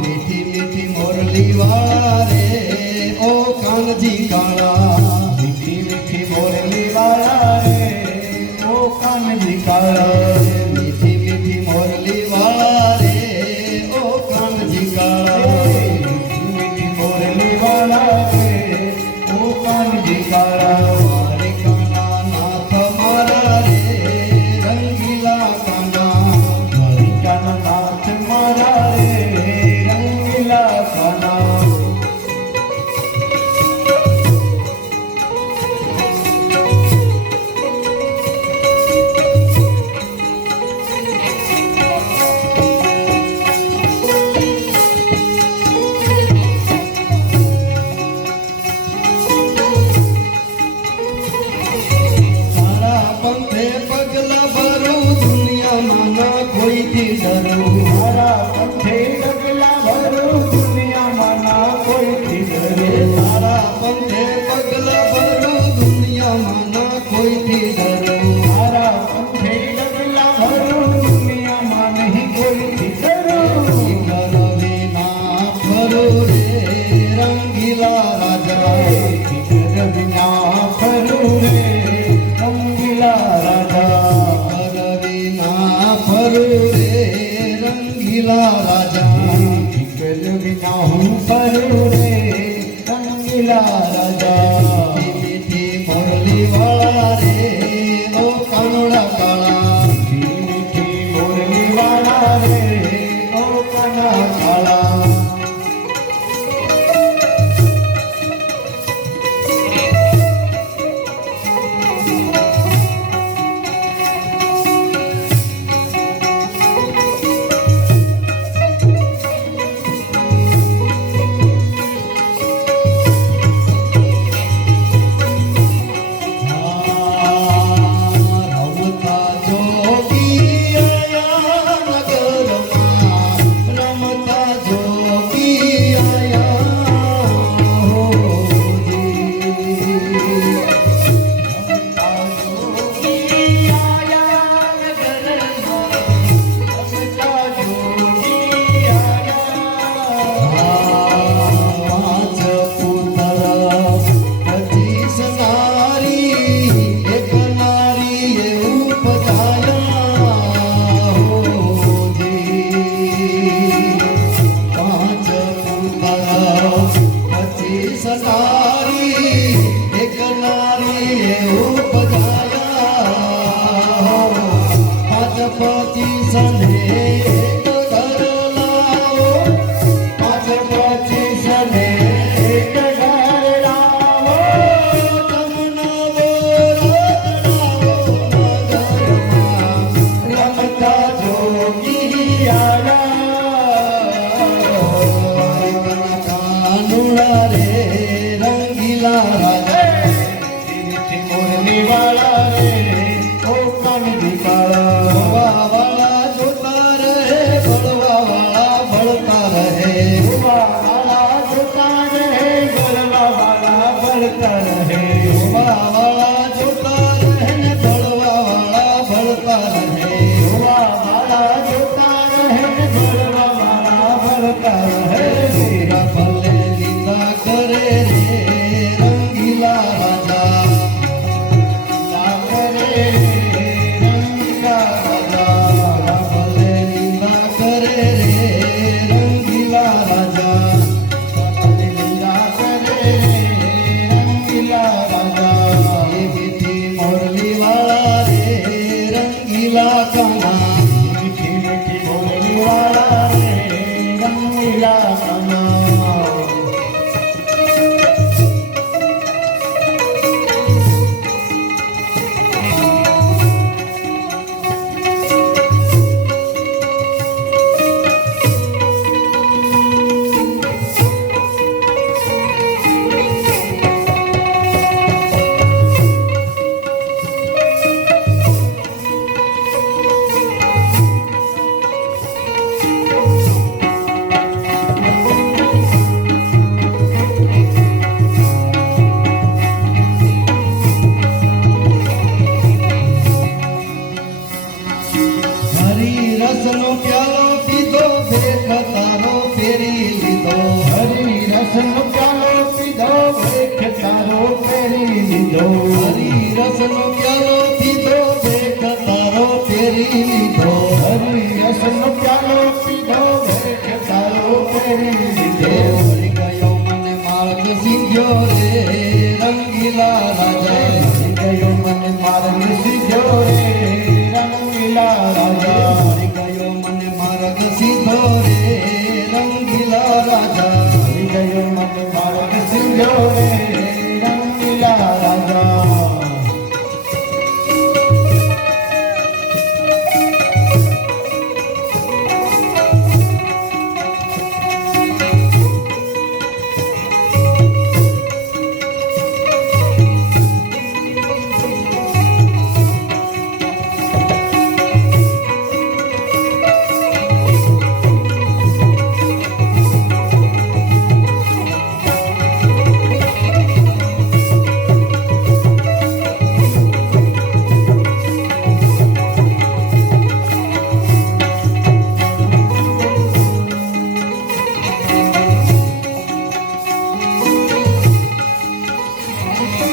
मीठी मीठी मोरली वाला रे ओ कानजी काला मीठी मीठी मोरली वाला रे ओ कानजी काला मीठी मीठी मोरली वाला रे ओ कानजी काला मीठी मीठी मोरली वाला रे ओ कानजी काला मारे काना नाथ मारा रे रंगीला काना मारे काना नाथ मारा रे रंगीला काना पगला भरू दुनिया माना कोई थी डरू मारा पंथे पगला भरू दुनिया माना कोई थी डरे मारा पंथे पगला भरू दुनिया माना कोई थी डरू मारा पंथे पगला भरू दुनिया माना ही कोई थी डरू करवे ना फरो रे रंगीला राजा करवे ना फरो रे रंगीला राजा करवे ना फरो रे रंगीला राजा करवे ना हूँ फरो रे रंगीला राजा मीठी मोरली वाला रे ओ कानोड़ा काला मीठी मोरली वाला रे ओ काना काला सनारी एक नारी उपजाया पाँच पच्चीस ने एक घर लाओ पाँच पच्चीस ने एक घर लाओ तमना वो रमता जोगी आया कानूड़ा रे रंगीला राजा मीठी मोरली वाला रे ओ कानजी काला गोवा वाला जोता रहे बड़वा वाला बढ़ता रहे गोवा वाला जोता रहे बड़वा वाला बढ़ता रहे गोवा वाला जोता रहे बड़वा वाला बढ़ता रहे गोवा वाला जोता रहे बड़वा वाला बढ़ता रहे मेरा पल्ले करे रे रंगीला राजा करे रे रंगीला राजा भले लीला करे रे रंगीला राजा भले लीला करे रे रंगीला राजा ये मीठी मोरली वाला रे रंगीला काना मीठी मीठी मोरली वाला रे रंगीला काना રસનો પ્યાલો પીધો ભેખ તારો ફેરી લીધો હરી રસનો પ્યાલો પીધો ભેખ તારો પહેરી લીધો હરી રસનો પ્યાલો પીધો ભેખ તારો ફેરી લીધો હરી રસનો પ્યાલો પીધો ભેખ તારો પહેરી હે લીધો વળી ગયો મને માર્ગ સીધ્યો રે રંગીલા રાજા હરી ગયો મને માર્ગ સીધો રે રંગીલા રાજા હરી ગયો મને માર્ગ સીધો રે રંગીલા રાજા હરી ગયો મને માર્ગ સીધો રે રંગીલા રાજા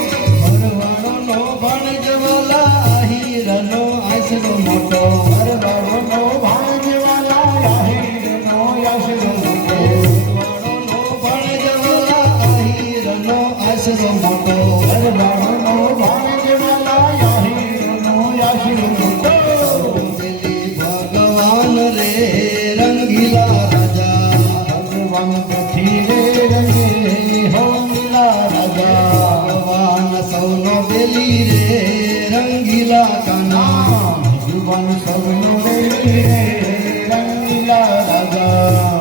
ભરવાડોનો ભણજવાલા હીરનો આશરો મોટો હરવાડોનો ભાંજવાલા આહીરનો આશરો મોટો ભરવાડોનો ભણજવાલા હીરનો આશરો મોટો હરવાડોનો ભાંજવાલા આહીરનો આશરો મોટો પેલી ભગવાન રે રંગીલા રાજા ભગવાન ગઠી રે રંગે હો નીલા રાજા ભગવાન સૌનો બેલી રે રંગીલા કાના ભગવાન સૌનો રે રંગીલા રાજા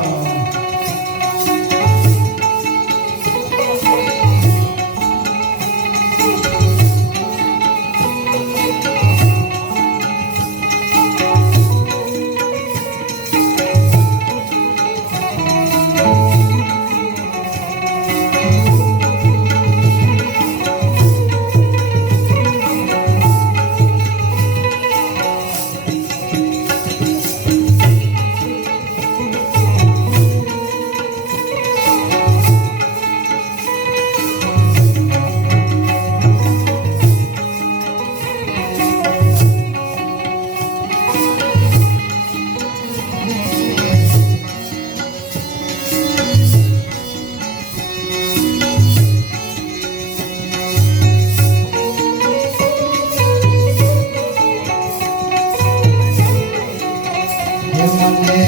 મને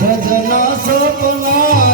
રજના સપના